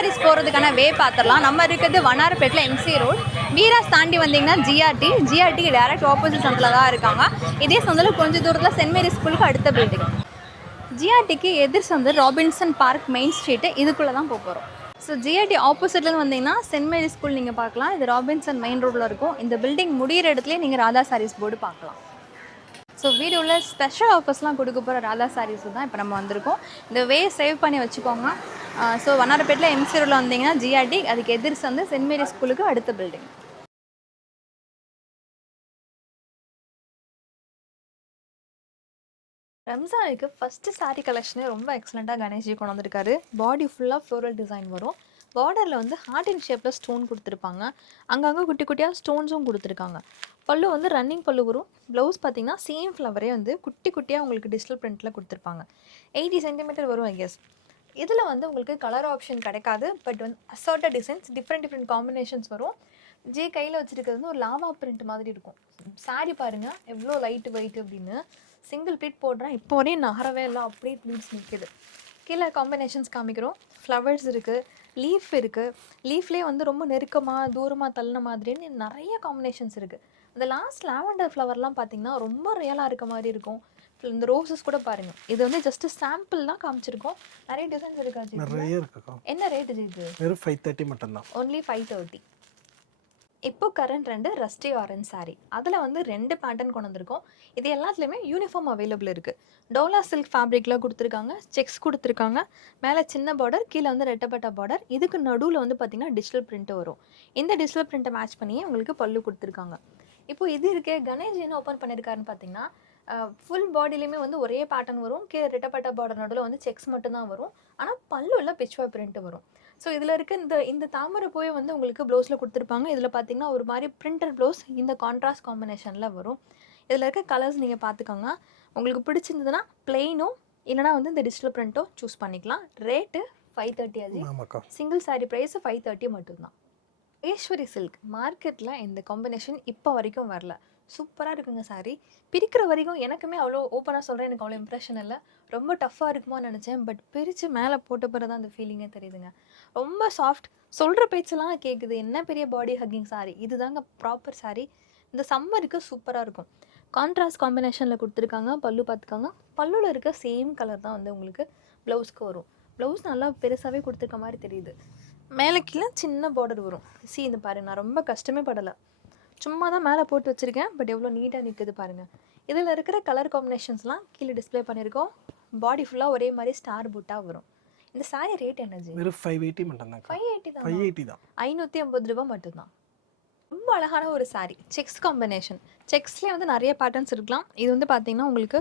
சாரீஸ் போகிறதுக்கான வே பார்த்துடலாம். நம்ம இருக்கிறது வண்ணாரப்பேட்டில் எம்சி ரோட். வீராஸ் தாண்டி வந்தீங்கன்னா ஜிஆர்டிக்கு டேரக்ட் ஆப்போசிட் சந்தில் தான் இருக்காங்க. இதே சந்தில் கொஞ்சம் தூரத்தில் சென்ட் மேரி ஸ்கூலுக்கு அடுத்த பில்டிங். ஜிஆர்டிக்கு எதிர் சந்து ராபின்சன் பார்க் மெயின் ஸ்ட்ரீட்டு, இதுக்குள்ளே தான் போகிறோம். ஸோ ஜிஆர்டி ஆப்போசிட்லேருந்து வந்தீங்கன்னா சென்ட் மேரி ஸ்கூல் நீங்கள் பார்க்கலாம். இது ராபின்சன் மெயின் ரோட்டில் இருக்கும். இந்த பில்டிங் முடிகிற இடத்துலேயே நீங்கள் ராதா சாரீஸ் போர்டு பார்க்கலாம். ஸோ வீடியோவில் ஸ்பெஷல் ஆஃபர்ஸ்லாம் கொடுக்க போகிற ராதா சாரீஸ் தான் இப்போ நம்ம வந்திருக்கோம். இந்த வே சேவ் பண்ணி வச்சுக்கோங்க. ஸோ வண்ணாரப்பேட்டில் எம்சி ரோடில் வந்தீங்கன்னா ஜிஆர்டி, அதுக்கு எதிர் வந்து சென்ட் மேரி ஸ்கூலுக்கு அடுத்த பில்டிங். ரம்ஜானுக்கு ஃபஸ்ட்டு சாரீ கலெக்ஷனே ரொம்ப எக்ஸலண்ட்டாக கணேஷ்ஜி கொண்டு வந்திருக்காரு. பாடி ஃபுல்லாக ஃப்ளோரல் டிசைன் வரும். பார்டரில் வந்து ஹார்ட் இன் ஷேப்பில் ஸ்டோன் கொடுத்துருப்பாங்க. அங்கங்கே குட்டி குட்டியாக ஸ்டோன்ஸும் கொடுத்துருக்காங்க. பல்லு வந்து ரன்னிங் பல்லு வரும். ப்ளவுஸ் பார்த்திங்கன்னா சேம் ஃப்ளவரே வந்து குட்டி குட்டியாக உங்களுக்கு டிஜிட்டல் பிரிண்ட்டில் கொடுத்துருப்பாங்க. 80 சென்டிமீட்டர் வரும் ஐ கெஸ். இதில் வந்து உங்களுக்கு கலர் ஆப்ஷன் கிடைக்காது. பட் வந்து அசார்ட்டட் டிசைன்ஸ், டிஃப்ரெண்ட் காம்பினேஷன்ஸ் வரும். கையில் வச்சுருக்கிறது வந்து ஒரு லாவா பிரிண்ட் மாதிரி இருக்கும். சாரீ பாருங்கள் எவ்வளோ லைட்டு வெயிட் அப்படின்னு. சிங்கிள் ப்ளீட் போடுறேன், இப்போ வரையும் நகரவே இல்லை, அப்படியே ப்ளீட்ஸ் நிற்கிது. கீழே காம்பினேஷன்ஸ் காமிக்கிறோம். ஃப்ளவர்ஸ் இருக்குது, லீஃப் இருக்குது. லீஃப்லேயே வந்து ரொம்ப நெருக்கமாக தூரமாக தள்ளின மாதிரின்னு நிறைய காம்பினேஷன்ஸ் இருக்குது. இந்த லாஸ்ட் லாவெண்டர் ஃப்ளவர்லாம் பார்த்திங்கன்னா ரொம்ப ரியலாக இருக்க மாதிரி இருக்கும். இந்த ரோசஸ் கூட பாருங்கள். இது வந்து ஜஸ்ட் சாம்பிள் தான் காமிச்சிருக்கோம். நிறைய டிசைன்ஸ் இருக்காது. நிறைய இருக்குக்கா. என்ன ரேட் இது? வெறும் 530 மட்டும்தான். ஒன்லி 530. இப்போ கரண்ட் ரெண்டு ரஸ்டி ஆரஞ்ச் சாரீ. அதில் வந்து 2 பேட்டர்ன் கொண்டு வந்திருக்கோம். இது எல்லாத்துலேயுமே யூனிஃபார்ம் அவைலபிள் இருக்குது. டோலா சில்க் ஃபேப்ரிக்கில் கொடுத்துருக்காங்க. செக்ஸ் கொடுத்துருக்காங்க. மேலே சின்ன பார்டர், கீழே வந்து ரெட்டப்பட்ட பார்டர். இதுக்கு நடுவில் வந்து பார்த்திங்கன்னா டிஜிட்டல் பிரிண்ட்டு வரும். இந்த டிஜிட்டல் பிரிண்ட்டை மேட்ச் பண்ணியே உங்களுக்கு பல்லு கொடுத்துருக்காங்க. இப்போ இது இருக்கே கணேஷ் என்ன ஓப்பன் பண்ணியிருக்காருன்னு பார்த்தீங்கன்னா, ஃபுல் பாடிலையுமே வந்து ஒரே பேட்டர்ன் வரும். கீழே ரெட்டப்பட்ட பார்டர் நடுவில் வந்து செக்ஸ் மட்டும்தான் வரும். ஆனால் பல்லுவில் பிச்வா பிரிண்ட்டு வரும். ஸோ இதில் இருக்க இந்த தாமரை போய் வந்து உங்களுக்கு ப்ளவுஸில் கொடுத்துருப்பாங்க. இதில் பார்த்தீங்கன்னா ஒரு மாதிரி பிரிண்டட் ப்ளவுஸ் இந்த கான்ட்ராஸ்ட் காம்பினேஷனில் வரும். இதில் இருக்க கலர்ஸ் நீங்கள் பார்த்துக்கோங்க. உங்களுக்கு பிடிச்சிருந்ததுன்னா பிளெயினோ இல்லைனா வந்து இந்த டிஜிட்டல் பிரிண்ட்டோ சூஸ் பண்ணிக்கலாம். ரேட்டு 530 அது. சிங்கிள் சாரீ ப்ரைஸ் 530 மட்டும்தான். ஈஸ்வரி சில்க் மார்க்கெட்டில் இந்த காம்பினேஷன் இப்போ வரைக்கும் வரல. சூப்பராக இருக்குங்க சாரீ. பிரிக்கிற வரைக்கும் எனக்குமே அவ்வளோ ஓப்பனாக சொல்கிறேன், எனக்கு அவ்வளோ இம்ப்ரெஷன் இல்லை. ரொம்ப டஃப்பாக இருக்குமான்னு நினச்சேன். பட் பிரித்து மேலே போட்ட பிறகு தான் அந்த ஃபீலிங்கே தெரியுதுங்க. ரொம்ப சாஃப்ட், சொல்கிற பேச்செல்லாம் கேட்குது. என்ன பெரிய பாடி ஹக்கிங் சாரீ, இதுதாங்க ப்ராப்பர் சாரீ. இந்த சம்மருக்கு சூப்பராக இருக்கும். கான்ட்ராஸ்ட் காம்பினேஷனில் கொடுத்துருக்காங்க. பல்லு பார்த்துக்காங்க. பல்லுவில் இருக்க சேம் கலர் தான் வந்து உங்களுக்கு ப்ளவுஸ்க்கு வரும். ப்ளவுஸ் நல்லா பெருசாகவே கொடுத்துருக்க மாதிரி தெரியுது. மேலே கீழே சின்ன பார்டர் வரும். இந்த பாருங்க, நான் ரொம்ப கஷ்டமே படலை. சும்மா தான் மேலே போட்டு வச்சுருக்கேன். பட் எவ்வளோ நீட்டாக நிற்குது பாருங்கள். இதில் இருக்கிற கலர் காம்பினேஷன்ஸ்லாம் கீழே டிஸ்பிளே பண்ணியிருக்கோம். பாடி ஃபுல்லாக ஒரே மாதிரி ஸ்டார் பூட்டாக வரும். இந்த சாரி ரேட் என்னது? வெறும் 580 மட்டும்தான். 580 தான். 550 ரூபா மட்டும்தான். ரொம்ப அழகான ஒரு சாரீ. Sex combination. செக்ஸ்லேயே வந்து நிறைய பேட்டர்ன்ஸ் இருக்கலாம். இது வந்து பார்த்திங்கன்னா உங்களுக்கு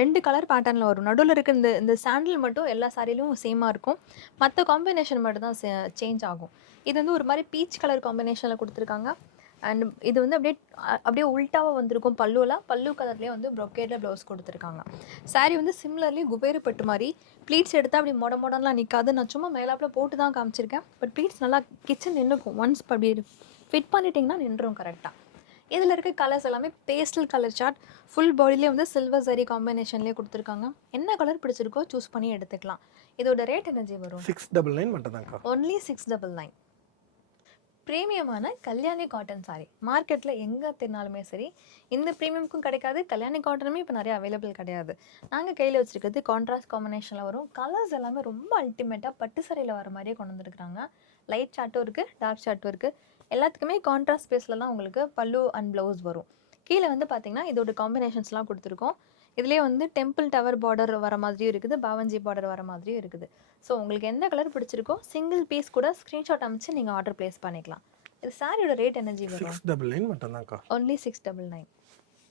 2 கலர் பேட்டர்னில் வரும். நடுவில் இருக்க இந்த சாண்டில் மட்டும் எல்லா சாரிலையும் சேமாக இருக்கும். மற்ற காம்பினேஷன் மட்டும் தான் சேஞ்ச் ஆகும். இது வந்து ஒரு மாதிரி பீச் கலர் காம்பினேஷனில் கொடுத்துருக்காங்க. அண்ட் இது வந்து அப்படியே உல்ட்டாவாக வந்திருக்கும். பல்லு கலர்லேயே வந்து ப்ரொக்கேட்டில் ப்ளவுஸ் கொடுத்துருக்காங்க. சாரீ வந்து சிம்லர்லி குபேரப்பட்டு மாதிரி ப்ளீட்ஸ் எடுத்தால் அப்படி மொடலாம் நிற்காது. நான் சும்மா மேலாப்பில் போட்டு தான் காமிச்சிருக்கேன். பட் ப்ளீட்ஸ் நல்லா கிச்சன் நின்றுக்கும். ஒன்ஸ் அப்படி ஃபிட் பண்ணிட்டிங்கன்னா நின்றும் கரெக்டாக. இதில் இருக்க கலர்ஸ் எல்லாமே பேஸ்டல் கலர் சார்ட். ஃபுல் பாடியிலே வந்து சில்வர் சரி காம்பினேஷன்லேயே கொடுத்துருக்காங்க. என்ன கலர் பிடிச்சிருக்கோ சூஸ் பண்ணி எடுத்துக்கலாம். இதோட ரேட் என்ன வரும்? 699 மட்டும் தான். ஒன்லி 699. ப்ரீமியமான கல்யாணி காட்டன் சாரீ. மார்க்கெட்டில் எங்கே தின்னாலுமே சரி இந்த ப்ரீமியமுக்கும் கிடைக்காது. கல்யாணி காட்டனுமே இப்போ நிறைய அவைலபிள் கிடையாது. நாங்கள் கையில் வச்சுருக்கிறது கான்ட்ராஸ்ட் காம்பினேஷனில் வரும். கலர்ஸ் எல்லாமே ரொம்ப அல்டிமேட்டாக பட்டு சாரியில் வர மாதிரியே கொண்டு வந்துருக்குறாங்க. லைட் சார்ட்டும் இருக்குது, டார்க் சார்ட்டும் இருக்குது. எல்லாத்துக்குமே கான்ட்ராஸ்ட் பேஸில் தான் உங்களுக்கு பல்லு அண்ட் ப்ளவுஸ் வரும். கீழே வந்து பார்த்திங்கன்னா இதோட காம்பினேஷன்ஸ்லாம் கொடுத்துருக்கோம். இதுலேயே வந்து டெம்பிள் டவர் பார்டர் வர மாதிரியும் இருக்குது, பாவஞ்சி பார்டர் வர மாதிரியும் இருக்குது. ஸோ உங்களுக்கு எந்த கலர் பிடிச்சிருக்கோ சிங்கிள் பீஸ் கூட ஸ்க்ரீன்ஷாட் அமைச்சு நீங்கள் ஆர்டர் ப்ளேஸ் பண்ணிக்கலாம். இது சாரியோட ரேட் என்ன வரும்? 699 மட்டும்தான். Only 699.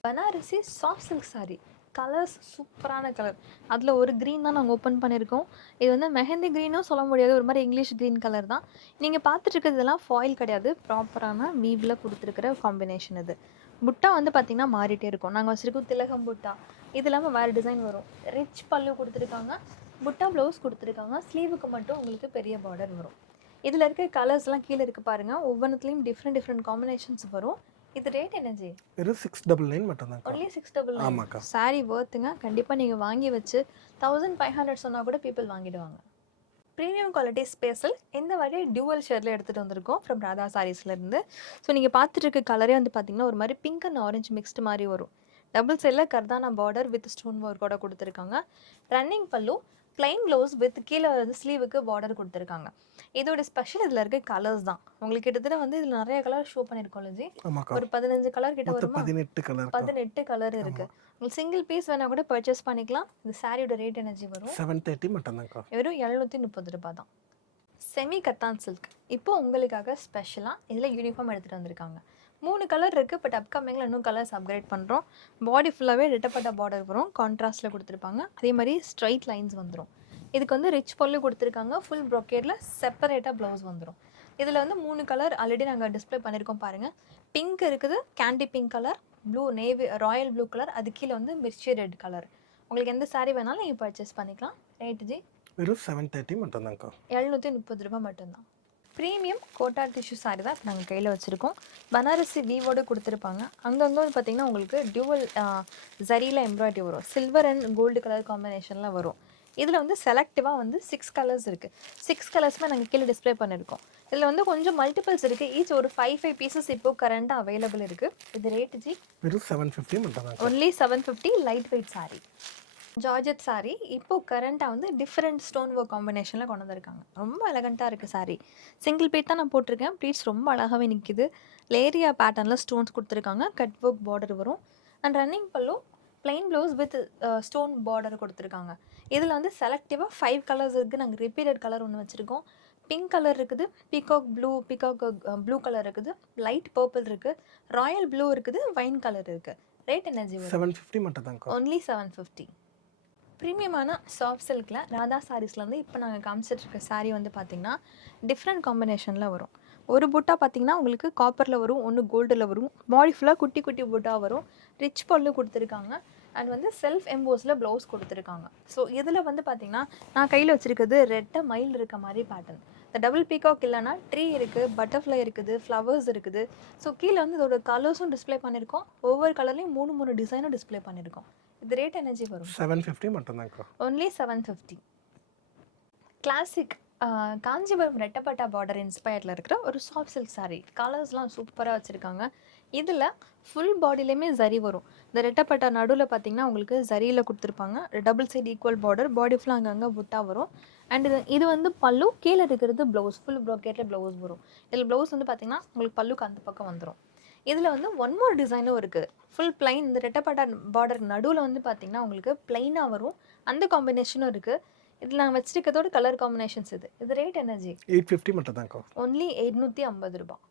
Banarasi soft silk sari. Colours சூப்பரான கலர். அதில் ஒரு க்ரீன் தான் நாங்கள் ஓப்பன் பண்ணியிருக்கோம். இது வந்து மெஹந்தி க்ரீனும் சொல்ல முடியாது, ஒரு மாதிரி இங்கிலீஷ் க்ரீன் கலர் தான். நீங்கள் பார்த்துட்டு இருக்கிறதுலாம் ஃபாயில் கிடையாது, ப்ராப்பரான வீவில் கொடுத்துருக்கிற காம்பினேஷன். இது புட்டா வந்து பார்த்திங்கன்னா மாறிட்டே இருக்கும். நாங்கள் வச்சுருக்கோம் திலகம் புட்டா. இது இல்லாமல் வேறு டிசைன் வரும். ரிச் பல்லு கொடுத்துருக்காங்க, புட்டா ப்ளவுஸ் கொடுத்துருக்காங்க. ஸ்லீவுக்கு மட்டும் உங்களுக்கு பெரிய பார்டர் வரும். இதில் இருக்க கலர்ஸ்லாம் கீழே இருக்குது பாருங்கள். ஒவ்வொன்றுத்துலேயும் டிஃப்ரெண்ட் காம்பினேஷன்ஸ் வரும். இது ரேட் என்ன வெறும் 699 மட்டும்தான். ஒன்லி 699. ஆமாக்கா. சாரீ வர்த்துங்க. கண்டிப்பாக நீங்கள் வாங்கி வச்சு 1500 சொன்னால் கூட பீப்புள் வாங்கிடுவாங்க. ப்ரீமியம் குவாலிட்டி ஸ்பெஷல் இந்த வாட்டி டியூவல் ஷேடில் எடுத்துகிட்டு வந்திருக்கோம் ஃப்ரம் ராதா சாரீஸ்லேருந்து. ஸோ நீங்கள் பார்த்துட்டு இருக்க கலரே வந்து பார்த்தீங்கன்னா ஒரு மாதிரி பிங்க் அண்ட் ஆரஞ்சு மிக்ஸ்டு மாதிரி வரும். டபுள் சைடில் கர்தானா பார்டர் வித் ஸ்டோன் ஒர்க்கோட கொடுத்துருக்காங்க. ரன்னிங் பல்லு, பிளைன் ப்ளவுஸ் வித் கீழே வந்து ஸ்லீவுக்கு பார்டர் கொடுத்துருக்காங்க. இதோட ஸ்பெஷல் இதில் இருக்க கலர்ஸ் தான். உங்களுக்கு கிட்டத்தட்ட வந்து இதில் நிறைய கலர் ஷோ பண்ணியிருக்கோம் ஜி. ஆமாக்கா. ஒரு 15 கலர் கிட்ட வருமா? 18 கலர். 18 கலர் இருக்குது. உங்களுக்கு சிங்கிள் பீஸ் வேணால் கூட பர்ச்சேஸ் பண்ணிக்கலாம். இந்த சாரியோட ரேட் எனர்ஜி வரும் 730 மட்டும்தான்க்கா. வெறும் 730 ரூபாய் தான். செமி கத்தான் சில்க் இப்போ உங்களுக்காக ஸ்பெஷலாக இதில் யூனிஃபார்ம் எடுத்துகிட்டு வந்திருக்காங்க. 3 கலர் இருக்குது. பட் அப்கமிங்கில் இன்னும் கலர்ஸ் அப்கிரேட் பண்ணுறோம். பாடி ஃபுல்லாகவே ரெட்டப்பட்ட பார்டர் வரும், கான்ட்ராஸ்ட்டில் கொடுத்துருப்பாங்க. அதே மாதிரி ஸ்ட்ரைட் லைன்ஸ் வந்துடும். இதுக்கு வந்து ரிச் பல்லு கொடுத்துருக்காங்க. ஃபுல் ப்ரொக்கேட்டில் செப்பரேட்டாக ப்ளவுஸ் வந்துடும். இதில் வந்து 3 கலர் ஆல்ரெடி நாங்கள் டிஸ்பிளே பண்ணியிருக்கோம் பாருங்கள். பிங்க் இருக்குது, candy pink colour, blue navy Royal blue colour, அது கீழே வந்து மிர்ச்சி ரெட் கலர். உங்களுக்கு எந்த சாரீ வேணாலும் நீங்கள் பர்ச்சேஸ் பண்ணிக்கலாம். ரேட்டு ஜி வெறும் 730 மட்டும்தான்க்கா. 730 ரூபாய் மட்டும்தான். ப்ரீமியம் கோட்டா டிஷ்யூ சாரி தான் இப்போ நாங்கள் கையில் வச்சுருக்கோம். பனாரசி வீவோடு கொடுத்துருப்பாங்க. அங்கங்கே வந்து பார்த்திங்கன்னா உங்களுக்கு டியூவல் ஜரியில் எம்ப்ராய்டரி வரும். சில்வர் அண்ட் கோல்டு கலர் காம்பினேஷனில் வரும். இதில் வந்து செலக்டிவாக வந்து 6 கலர்ஸ் இருக்குது. 6 கலர்ஸுமே நாங்கள் கீழே டிஸ்பிளே பண்ணியிருக்கோம். இதில் வந்து கொஞ்சம் மல்டிபிள்ஸ் இருக்குது. ஈச் ஒரு 5 பீசஸ் இப்போ கரண்ட்டாக அவைலபிள் இருக்குது. இது ரேட்டு ஜி வெறும் 750 மட்டும்தான். Only 750. Light weight sorry, georgette sorry. இப்போ கரண்ட்டாக வந்து டிஃப்ரெண்ட் ஸ்டோன் ஒர்க் காம்பினேஷனில் கொண்டு வந்திருக்காங்க. ரொம்ப எலகண்ட்டாக இருக்குது சாரி. சிங்கிள் பீட் தான் நான் போட்டிருக்கேன். ப்ளீட்ஸ் ரொம்ப அழகாகவே நிற்கிது. லேரியா பேட்டர்னில் ஸ்டோன்ஸ் கொடுத்துருக்காங்க. கட் ஒர்க் பார்டர் வரும். அண்ட் ரன்னிங் பல்லு, plain blouse with stone border கொடுத்துருக்காங்க. இதில் வந்து செலக்டிவாக 5 கலர்ஸ் இருக்குது. நாங்கள் ரிப்பீட்டட் கலர் ஒன்று வச்சுருக்கோம். பிங்க் கலர் இருக்குது, பீகாக் ப்ளூ கலர் இருக்குது, லைட் பர்பிள் இருக்குது, ராயல் ப்ளூ இருக்குது, வைன் கலர் இருக்குது. ரேட் எனர்ஜி 750 மட்டும்தான்க்கா. ஒன்லி 750. ப்ரீமியமான சாஃப்ட் சில்கில் ராதா சாரீஸ்லேருந்து இப்போ நாங்கள் காமிச்சிட்டு இருக்க சாரீ வந்து பார்த்திங்கன்னா டிஃப்ரெண்ட் காம்பினேஷனில் வரும். ஒரு புட்டா பார்த்திங்கன்னா உங்களுக்கு காப்பரில் வரும், ஒன்று கோல்டில் வரும். பாடி ஃபுல்லாக குட்டி குட்டி புட்டா வரும். ரிச் பல்லு கொடுத்துருக்காங்க. அண்ட் வந்து செல்ஃப் எம்போஸில் ப்ளவுஸ் கொடுத்துருக்காங்க. ஸோ இதில் வந்து பார்த்திங்கன்னா நான் கையில் வச்சுருக்கிறது ரெட்டை மயில் இருக்க மாதிரி பேட்டர்ன். இந்த டபுள் பீகாக் இல்லைனா ட்ரீ இருக்குது, பட்டர்ஃப்ளை இருக்குது, ஃப்ளவர்ஸ் இருக்குது. ஸோ கீழே வந்து இதோட கலர்ஸும் டிஸ்பிளே பண்ணியிருக்கோம். ஒவ்வொரு கலர்லேயும் 3 டிசைனும் டிஸ்பிளே பண்ணியிருக்கோம். இது ரேட் எனர்ஜி வரும் 750 மட்டும்தான்க்கா. ஒன்லி 750. கிளாசிக் காஞ்சிபுரம் ரெட்டப்பட்டா பார்டர் இன்ஸ்பயர்டில் இருக்கிற ஒரு சாஃப்ட் சில்க் சாரீ. கலர்ஸ்லாம் சூப்பராக வச்சுருக்காங்க. இதில் ஃபுல் பாடியிலையுமே ஜரி வரும். இந்த ரெட்டப்பட்டா நடுவில் பார்த்திங்கன்னா உங்களுக்கு ஜரியில் கொடுத்துருப்பாங்க. டபுள் சைடு ஈக்குவல் பார்டர், பாடி ஃபுல்லாக அங்கங்கே புட்டா வரும். அண்ட் இது வந்து பல்லு, கீழே இருக்கிறது ப்ளவுஸ். ஃபுல் ப்ரோக்கேட்டில் ப்ளவுஸ் வரும். இதில் ப்ளவுஸ் வந்து பார்த்திங்கன்னா உங்களுக்கு பல்லுக்கு அந்த பக்கம் வந்துடும். இதில் வந்து ஒன் மோர் டிசைனும் இருக்குது. ஃபுல் பிளைன், இந்த ரெட்டப்பட்டா பார்டர் நடுவில் வந்து பார்த்திங்கன்னா உங்களுக்கு பிளைனாக வரும். அந்த காம்பினேஷனும் இருக்குது. இதில் நாங்கள் வச்சிருக்கிறதோட கலர் காம்பினேஷன்ஸ் இது ரேட் எனர்ஜி 850 மட்டும்தான்க்கா. ஒன்லி 850 ரூபாய்.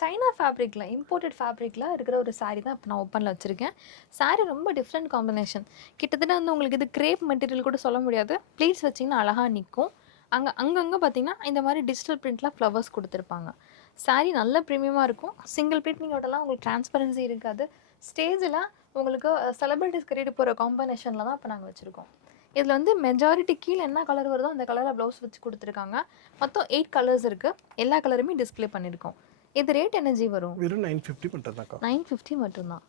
சைனா ஃபேப்ரிக்கில், இம்போர்ட்டட் ஃபேப்ரிக்கில் இருக்கிற ஒரு சாரீ தான் இப்போ நான் ஓப்பனில் வச்சுருக்கேன். சாரீ ரொம்ப டிஃப்ரெண்ட் காம்பினேஷன். கிட்டத்தட்ட வந்து உங்களுக்கு இது கிரேப் மெட்டீரியல் கூட சொல்ல முடியாது. ப்ளீட்ஸ் வச்சிங்கன்னா அழகாக நிற்கும். அங்கங்கே பார்த்திங்கன்னா இந்த மாதிரி டிஜிட்டல் பிரிண்ட்டில் ஃப்ளவர்ஸ் கொடுத்துருப்பாங்க. சாரீ நல்ல ப்ரீமியமாக இருக்கும். சிங்கிள் பிரிண்ட் நீங்கள் விடலாம், உங்களுக்கு டிரான்ஸ்பரன்சி இருக்காது. ஸ்டேஜில் உங்களுக்கு செலிபிரிட்டிஸ் கட்டிட்டு போகிற காம்பினேஷனில் தான் இப்போ நாங்கள் வச்சுருக்கோம். இதில் வந்து மெஜாரிட்டி கீழே என்ன கலர் வருதோ அந்த கலரில் ப்ளவுஸ் வச்சு கொடுத்துருக்காங்க. மொத்தம் 8 கலர்ஸ் இருக்குது. எல்லா கலருமே டிஸ்பிளே பண்ணியிருக்கோம். இது ரேட் எனர்ஜி வரும் வெறும் 950 மட்டும்தான்க்கா. 950 மட்டும்தான்.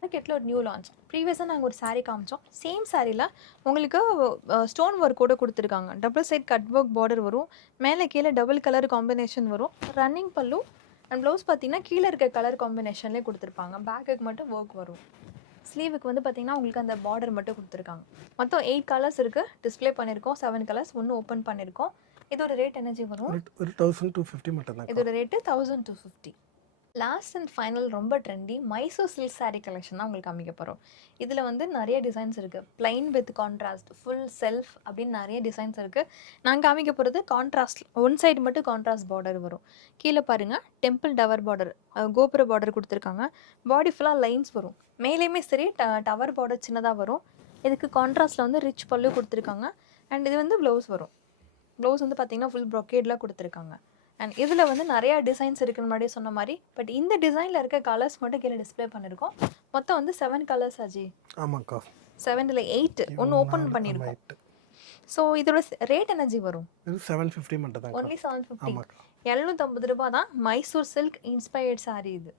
மார்க்கெட்டில் ஒரு நியூ லான்ச். ப்ரீவியஸாக நாங்கள் ஒரு சாரீ காமிச்சோம். சேம் சாரியில் உங்களுக்கு ஸ்டோன் ஒர்க் கூட கொடுத்துருக்காங்க. Double side cut work border வரும். மேலே கீழே டபுள் கலர் காம்பினேஷன் வரும். ரன்னிங் பல்லு அண்ட் ப்ளவுஸ் பார்த்திங்கன்னா கீழே இருக்க கலர் காம்பினேஷன்லேயே கொடுத்துருப்பாங்க. பேக்குக்கு மட்டும் ஒர்க் வரும். ஸ்லீவுக்கு வந்து பார்த்திங்கன்னா உங்களுக்கு அந்த பார்டர் மட்டும் கொடுத்துருக்காங்க. மொத்தம் 8 கலர்ஸ் இருக்குது. டிஸ்பிளே பண்ணியிருக்கோம். 7 கலர்ஸ் ஒன்று ஓப்பன் பண்ணியிருக்கோம். இதோட ரேட் எனர்ஜி வரும் 1250 மட்டும்தான். இதோட ரேட்டு 1250. லாஸ்ட் அண்ட் ஃபைனல் ரொம்ப trendy Mysore silk sari collection தான் உங்களுக்கு காமிக்க போகிறோம். இதில் வந்து நிறைய டிசைன்ஸ் இருக்குது. Plain with contrast, full self அப்படின்னு நிறைய டிசைன்ஸ் இருக்குது. நான் காமிக்க போகிறது கான்ட்ராஸ்ட். ஒன் சைடு மட்டும் கான்ட்ராஸ்ட் பார்டர் வரும். கீழே பாருங்கள் டெம்பிள் டவர் பார்டர், கோபுர பார்டர் கொடுத்துருக்காங்க. பாடி ஃபுல்லாக லைன்ஸ் வரும். மேலேயுமே சரி டவர் பார்டர் சின்னதாக வரும். இதுக்கு கான்ட்ராஸ்ட்டில் வந்து ரிச் பல்லு கொடுத்துருக்காங்க. அண்ட் இது வந்து ப்ளவுஸ் வரும். ப்ளவுஸ் வந்து பார்த்திங்கன்னா ஃபுல் ப்ரொக்கேட்லாம் கொடுத்துருக்காங்க. அண்ட் இதில் வந்து நிறையா டிசைன்ஸ் இருக்குன்னு முன்னாடியே சொன்ன மாதிரி. பட் இந்த டிசைனில் இருக்க கலர்ஸ் மட்டும் கீழே டிஸ்பிளே பண்ணியிருக்கோம். மொத்தம் வந்து 7 கலர்ஸ் ஆஜி. ஆமாக்கா. 7ல் 8 ஒன்று ஓப்பன் பண்ணியிருக்கோம். ஸோ இதோட ரேட் எனர்ஜி வரும் 750 மட்டும்தான். ஒன்லி 750. 750 ரூபாய் தான் மைசூர் சில்க் இன்ஸ்பயர்ட் சாரீ இது.